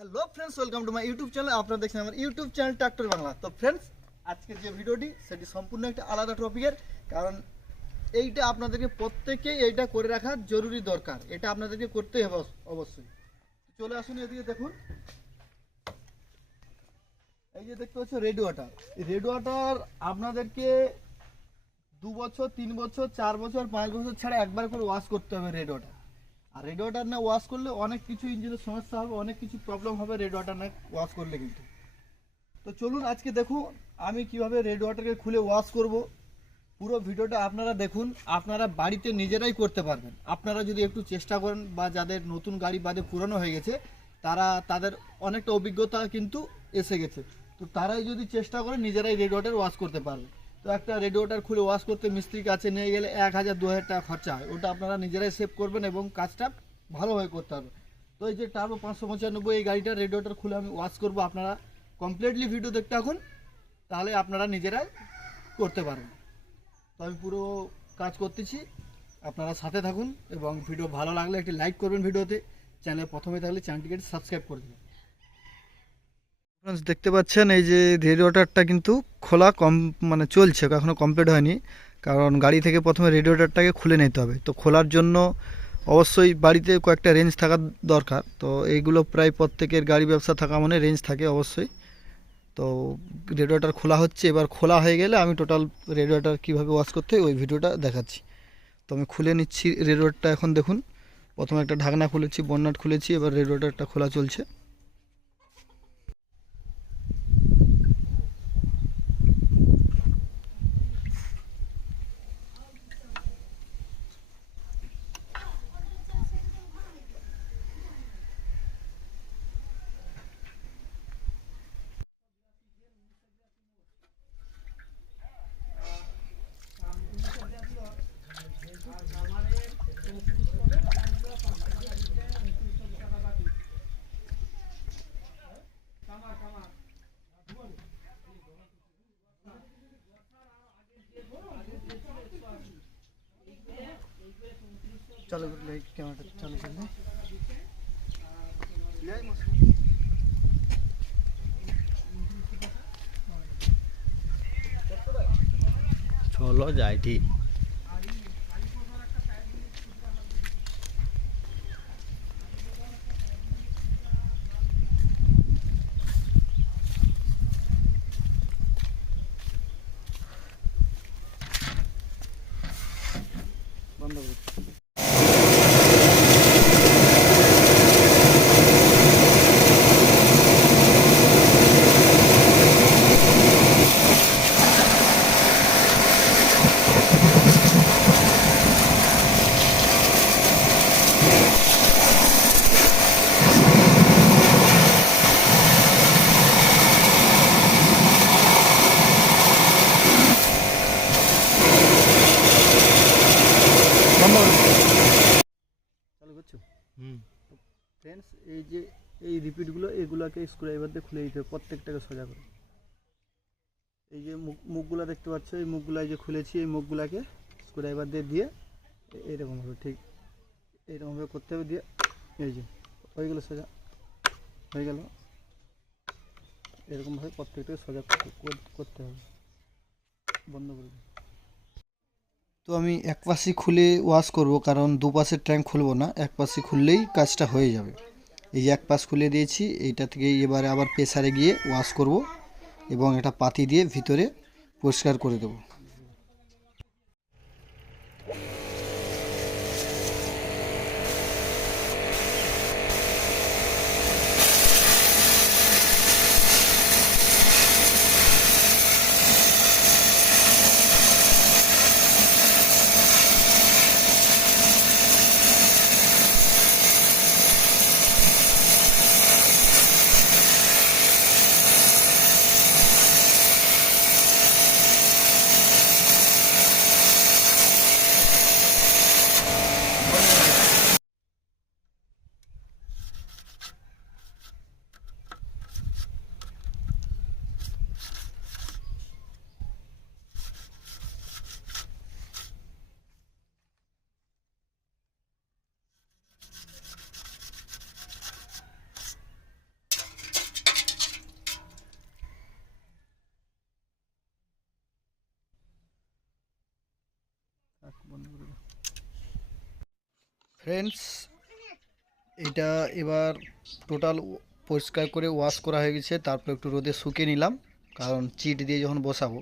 Hello friends, welcome to my YouTube channel. আপনারা দেখছেন আমার ইউটিউব চ্যানেল ট্রাক্টর বাংলা। তো ফ্রেন্ডস, আজকের যে ভিডিওটি সেটি সম্পূর্ণ একটা আলাদা টপিকের, কারণ এইটা আপনাদেরকে প্রত্যেকেই এইটা করে রাখা জরুরি দরকার। এটা আপনাদেরকে করতেই হবে অবশ্যই। চলে আসুন এদিকে, দেখুন এই যে দেখতে পাচ্ছ রেডিওটার। এই রেডিওটার আপনাদেরকে 2 বছর 3 বছর 4 বছর 5 বছর ছাড়া একবার করে ওয়াশ করতে হবে রেডিওটার। আর রেডিওটার না ওয়াশ করলে অনেক কিছু ইঞ্জিনের সমস্যা হবে, অনেক কিছু প্রবলেম হবে রেডিওটার না ওয়াশ করলে কিন্তু। তো চলুন আজকে দেখুন আমি কিভাবে রেডিওটারকে খুলে ওয়াশ করব। পুরো ভিডিওটা আপনারা দেখুন, আপনারা বাড়িতে নিজেরাই করতে পারবেন। আপনারা যদি একটু চেষ্টা করেন, বা যাদের নতুন গাড়ি বাদে পুরনো হয়ে গেছে তাদের অনেকটা অভিজ্ঞতা কিন্তু এসে গেছে, তো তারাই যদি চেষ্টা করে নিজেরাই রেডিওটার ওয়াশ করতে পারবে। তো একটা রেডিওটার খুলে ওয়াশ করতে মিস্ত্রির কাছে নিয়ে গেলে 1000-2000 টাকা খরচা হয়। ওটা আপনারা নিজেরাই সেভ করবেন এবং কাজটা ভালোভাবে করতে হবে। তো এই যে টার্বো 595 এই গাড়িটার রেডিওটার খুলে আমি ওয়াশ করব। আপনারা কমপ্লিটলি ভিডিও দেখতে থাকুন, তাহলে আপনারা নিজেরাই করতে পারবেন। তো আমি পুরো কাজ করতেছি, আপনারা সাথে থাকুন এবং ভিডিও ভালো লাগলে একটি লাইক করবেন। ভিডিওতে চ্যানেলে প্রথমে থাকলে চ্যানেলটিকে সাবস্ক্রাইব করে দেবেন। ফ্রেন্ডস, দেখতে পাচ্ছেন এই যে রেডিওটারটা কিন্তু খোলা চলছে, এখনও কমপ্লিট হয়নি। কারণ গাড়ি থেকে প্রথমে রেডিওটারটাকে খুলে নিতে হবে। তো খোলার জন্য অবশ্যই বাড়িতে কয়েকটা রেঞ্জ থাকা দরকার। তো এইগুলো প্রায় প্রত্যেকের গাড়ি ব্যবসা থাকা মানে রেঞ্জ থাকে অবশ্যই। তো রেডিওটার খোলা হচ্ছে, এবার খোলা হয়ে গেলে আমি টোটাল রেডিওটার কীভাবে ওয়াশ করতে হয় ওই ভিডিওটা দেখাচ্ছি। তো আমি খুলে নিচ্ছি রেডিওটারটা। এখন দেখুন, প্রথমে একটা ঢাকনা খুলেছি, বন্নাট খুলেছি, এবার রেডিওটারটা খোলা চলছে। চলো ক্যামেরাটা চালু করলে চলো যাই ঠিক। বন্ধ করে চালু করছো। ফ্রেন্ডস, এই যে এই রিপিটগুলো এগুলোকে স্ক্রুড্রাইভার দিয়ে খুলে দিতে হবে, প্রত্যেকটাকে সোজা করে। এই যে মুখগুলো দেখতে পাচ্ছ, এই মুখগুলো যে খুলেছি, এই মুখগুলোকে স্ক্রুড্রাইভার দিয়ে এইরকমভাবে, ঠিক এইরকমভাবে করতে হবে। দিয়ে এই যে হয়ে গেলো, সোজা হয়ে গেল। এরকমভাবে প্রত্যেকটাকে সোজা করতে হবে। বন্ধ করে দিই। তো আমি এক পাশে খুলে ওয়াশ করব, কারণ দুপাশের ট্যাঙ্ক খুলবো না, এক পাশে খুললেই কাজটা হয়ে যাবে। এই যে এক পাশ খুলে দিয়েছি, এইটা থেকে এবারে আবার প্রেসারে গিয়ে ওয়াশ করব এবং এটা পাতি দিয়ে ভিতরে পরিষ্কার করে দেবো। ফ্রেন্ডস, এটা এবার টোটাল পরিষ্কার করে ওয়াশ করা হয়ে গেছে, তারপর একটু রোদে শুকিয়ে নিলাম, কারণ চিট দিয়ে যখন বসাবো।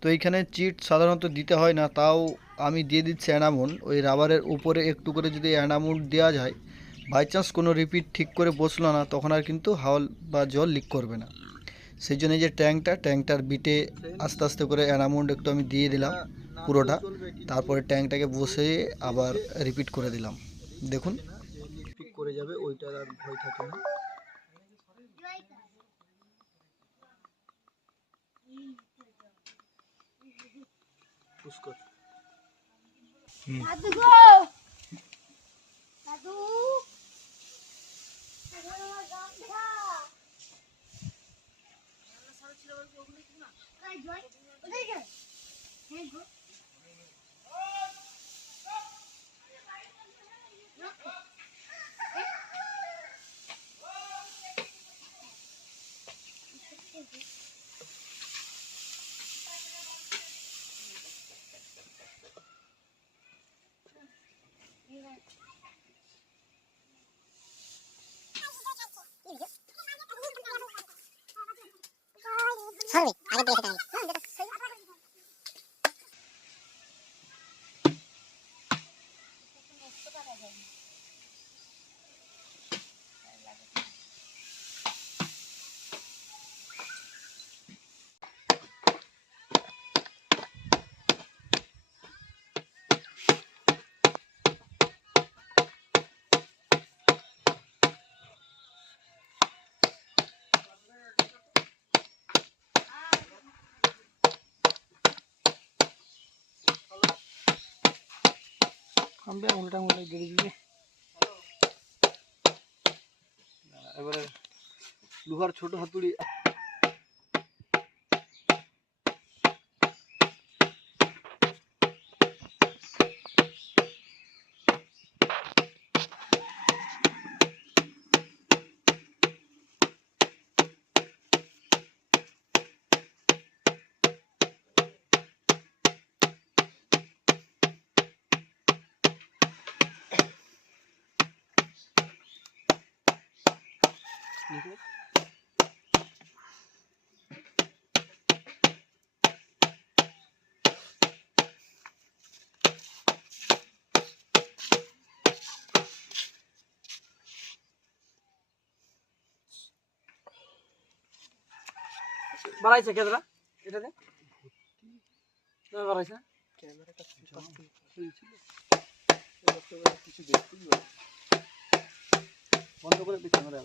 তো এইখানে চিট সাধারণত দিতে হয় না, তাও আমি দিয়ে দিচ্ছি অ্যানামন। ওই রাবারের উপরে একটু করে যদি অ্যানামন দেওয়া যায়, বাই চান্স কোনো রিপিট ঠিক করে বসলো না, তখন আর কিন্তু হাওয়া বা জল লিক করবে না। সেই জন্য এই যে ট্যাঙ্কটার বিটে আস্তে আস্তে করে অ্যানামুন্ড একটু আমি দিয়ে দিলাম পুরোটা, তারপরে ট্যাঙ্কটাকে বসে আবার রিপিট করে দিলাম। দেখুন ঠিক করে যাবে, ওইটার আর ভয় থাকে না। উল্টা উল্টা গেড়ে দিবে। এবারে লোহার ছোট হাতুড়ি। বাড়াইছে কেদরা এটাতে বাড়াইছে ক্যামেরাটা কিছু দেখতেই বন্ধ করে ক্যামেরা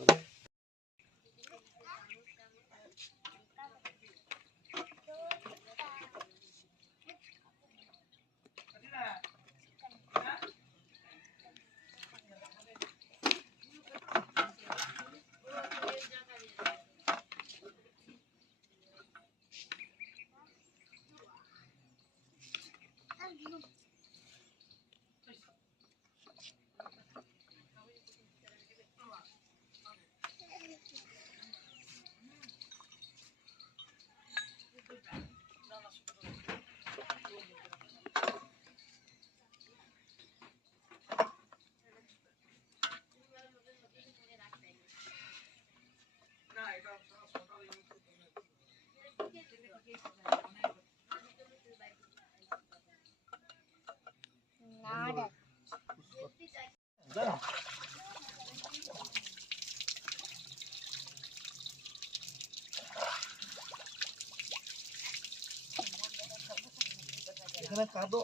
এখানে কাদো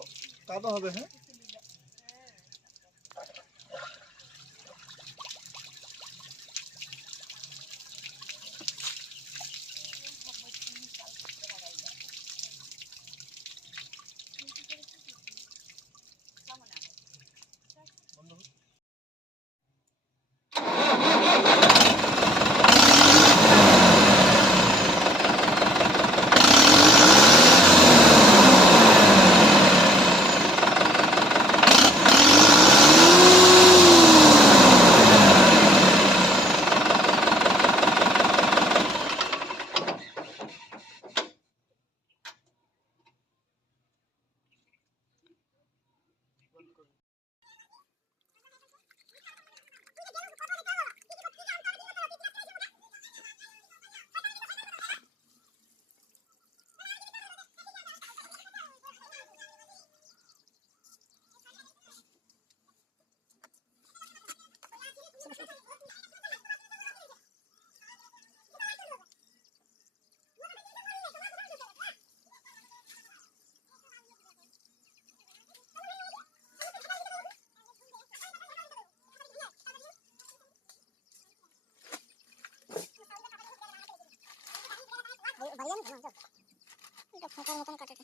কাদো হবে। হ্যাঁ, এটা ফাঁকার মতন কাটাতে